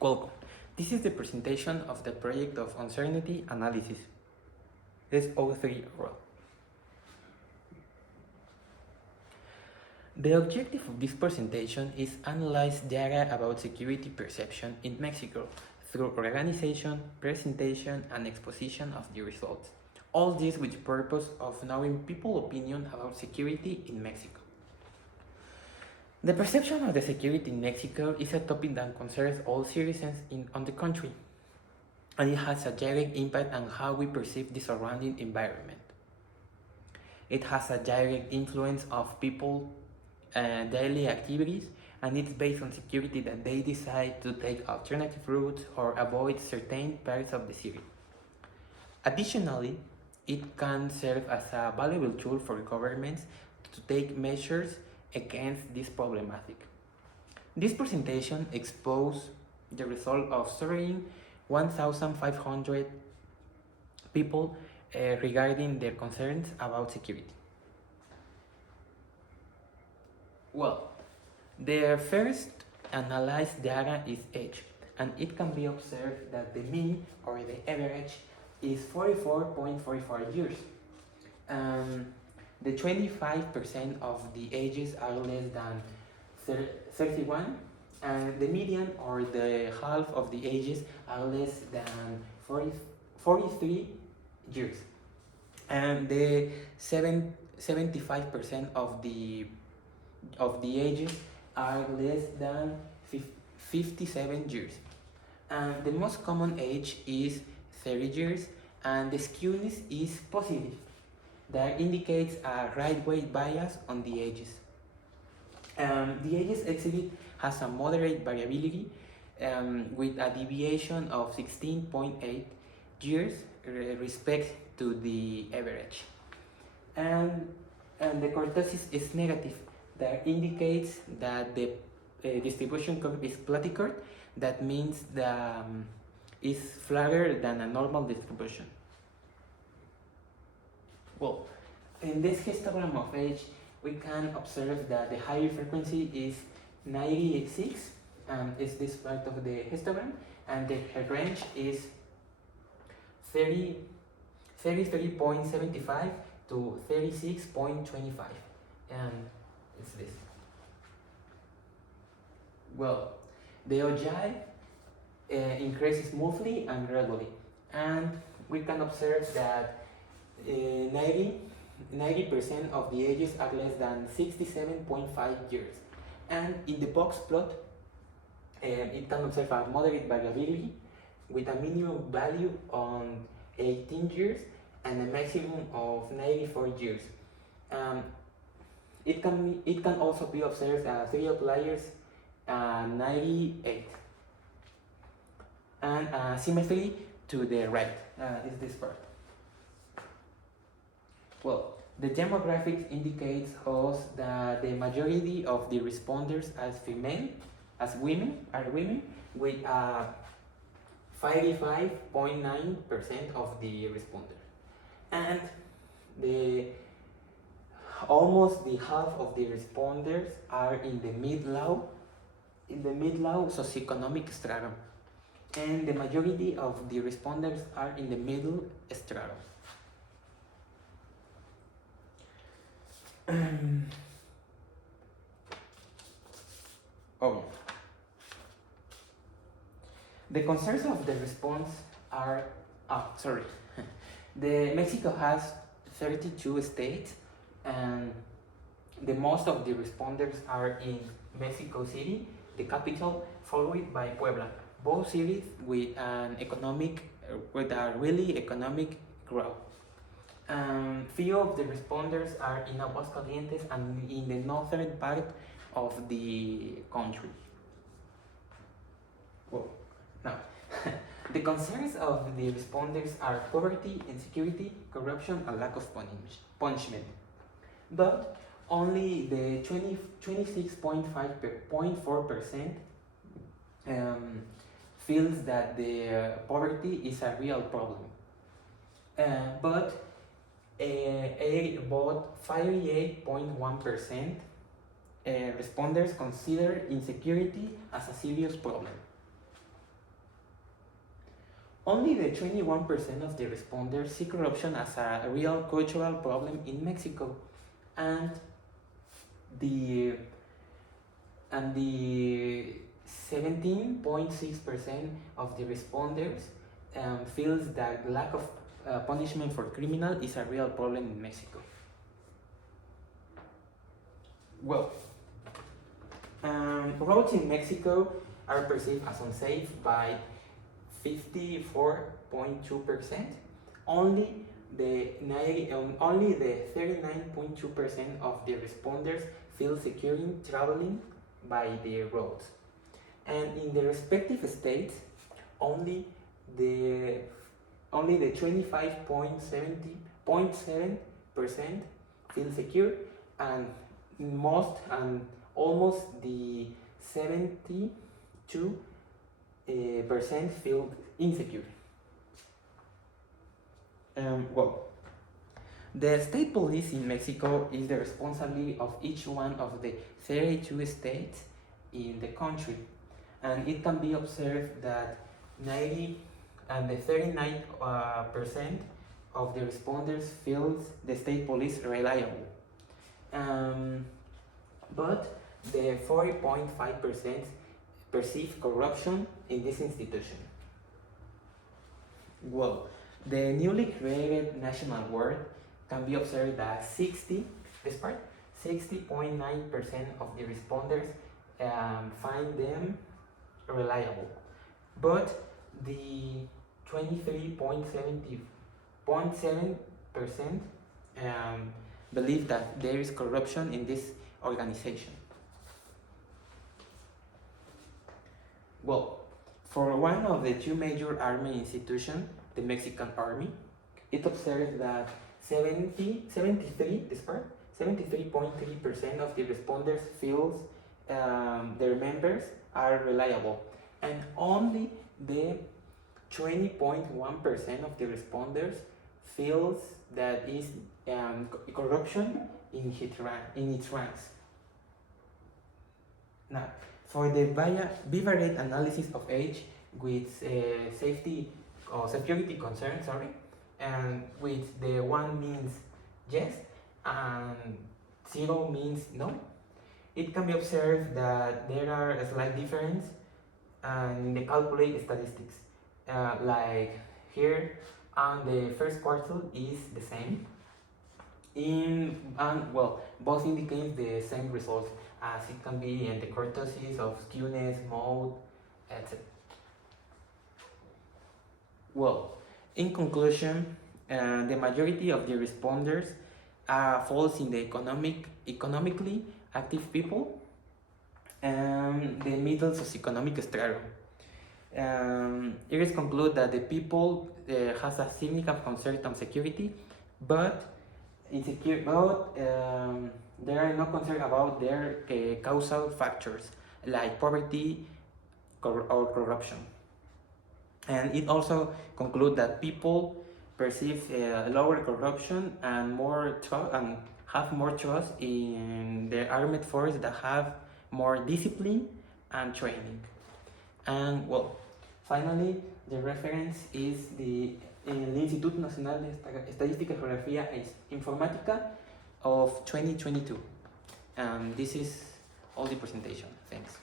Welcome. This is the presentation of the project of Uncertainty Analysis, SO3 role. The objective of this presentation is analyze data about security perception in Mexico through organization, presentation, and exposition of the results. All this with the purpose of knowing people's opinion about security in Mexico. The perception of the security in Mexico is a topic that concerns all citizens on the country, and it has a direct impact on how we perceive the surrounding environment. It has a direct influence of people's daily activities, and it's based on security that they decide to take alternative routes or avoid certain parts of the city. Additionally, it can serve as a valuable tool for governments to take measures against this problematic. This presentation exposes the result of surveying 1,500 people regarding their concerns about security. Well, the first analyzed data is age, and it can be observed that the mean or the average is 44.44 years. The 25% of the ages are less than 31, and the median or the half of the ages are less than 43 years. And the 75% of the ages are less than 57 years. And the most common age is 30 years, and the skewness is positive. That indicates a right-way bias on the ages. The ages exhibit has a moderate variability with a deviation of 16.8 years respect to the average. And the kurtosis is negative. That indicates that the distribution curve is plateaued. That means that is flatter than a normal distribution. Well, in this histogram of age, we can observe that the higher frequency is 96, is this part of the histogram, and the range is 33.75 to 36.25, and it's this. Well, the ogive increases smoothly and gradually, and we can observe that 90% of the ages are less than 67.5 years. And in the box plot, it can observe a moderate variability with a minimum value on 18 years and a maximum of 94 years. It can also be observed as 3 outliers, 98. And symmetry to the right is this part. Well, the demographics indicates us that the majority of the responders are women, with 55.9% of the responders, and almost the half of the responders are in the mid-low socioeconomic stratum, and the majority of the responders are in the middle stratum. The concerns of the response are, the Mexico has 32 states, and the most of the responders are in Mexico City, the capital, followed by Puebla, both cities with a really economic growth. Few of the responders are in Aguascalientes and in the northern part of the country. Well, now, the concerns of the responders are poverty, insecurity, corruption, and lack of punishment. But only the 26.4% feels that the poverty is a real problem. But about 58.1% responders consider insecurity as a serious problem. Only the 21% of the responders see corruption as a real cultural problem in Mexico, and the 17.6% of the responders feels that lack of punishment for criminal is a real problem in Mexico. Well, roads in Mexico are perceived as unsafe by 54.2%. Only the 39.2% of the responders feel secure in traveling by the roads. And in the respective states, only the 25.7% feel secure, and almost the 72% feel insecure. The state police in Mexico is the responsibility of each one of the 32 states in the country, and it can be observed that 39% of the responders feels the state police reliable, but the 40.5% perceive corruption in this institution. Well, the newly created national ward can be observed that 60.9% of the responders find them reliable, but the 23.7% believe that there is corruption in this organization. Well, for one of the two major army institutions, the Mexican Army, it observed that 73.3% of the responders feels their members are reliable, and only the 20.1% of the responders feels that is corruption in its ranks. Now, for the bivariate analysis of age with security concern, and with the 1 means yes and 0 means no, it can be observed that there are a slight difference in the calculated statistics. Like here, and the first quartile is the same. Both indicate the same results, as it can be in the kurtosis of skewness, mode, etc. Well, in conclusion, the majority of the responders falls in the economically active people and the middle socioeconomic stratum. It is concluded that the people has a significant concern on security, but there are no concern about their causal factors like poverty or corruption. And it also concludes that people perceive lower corruption and have more trust in the armed force that have more discipline and training. And finally, the reference is el Instituto Nacional de Estadística, Geografía e Informática of 2022. This is all the presentation. Thanks.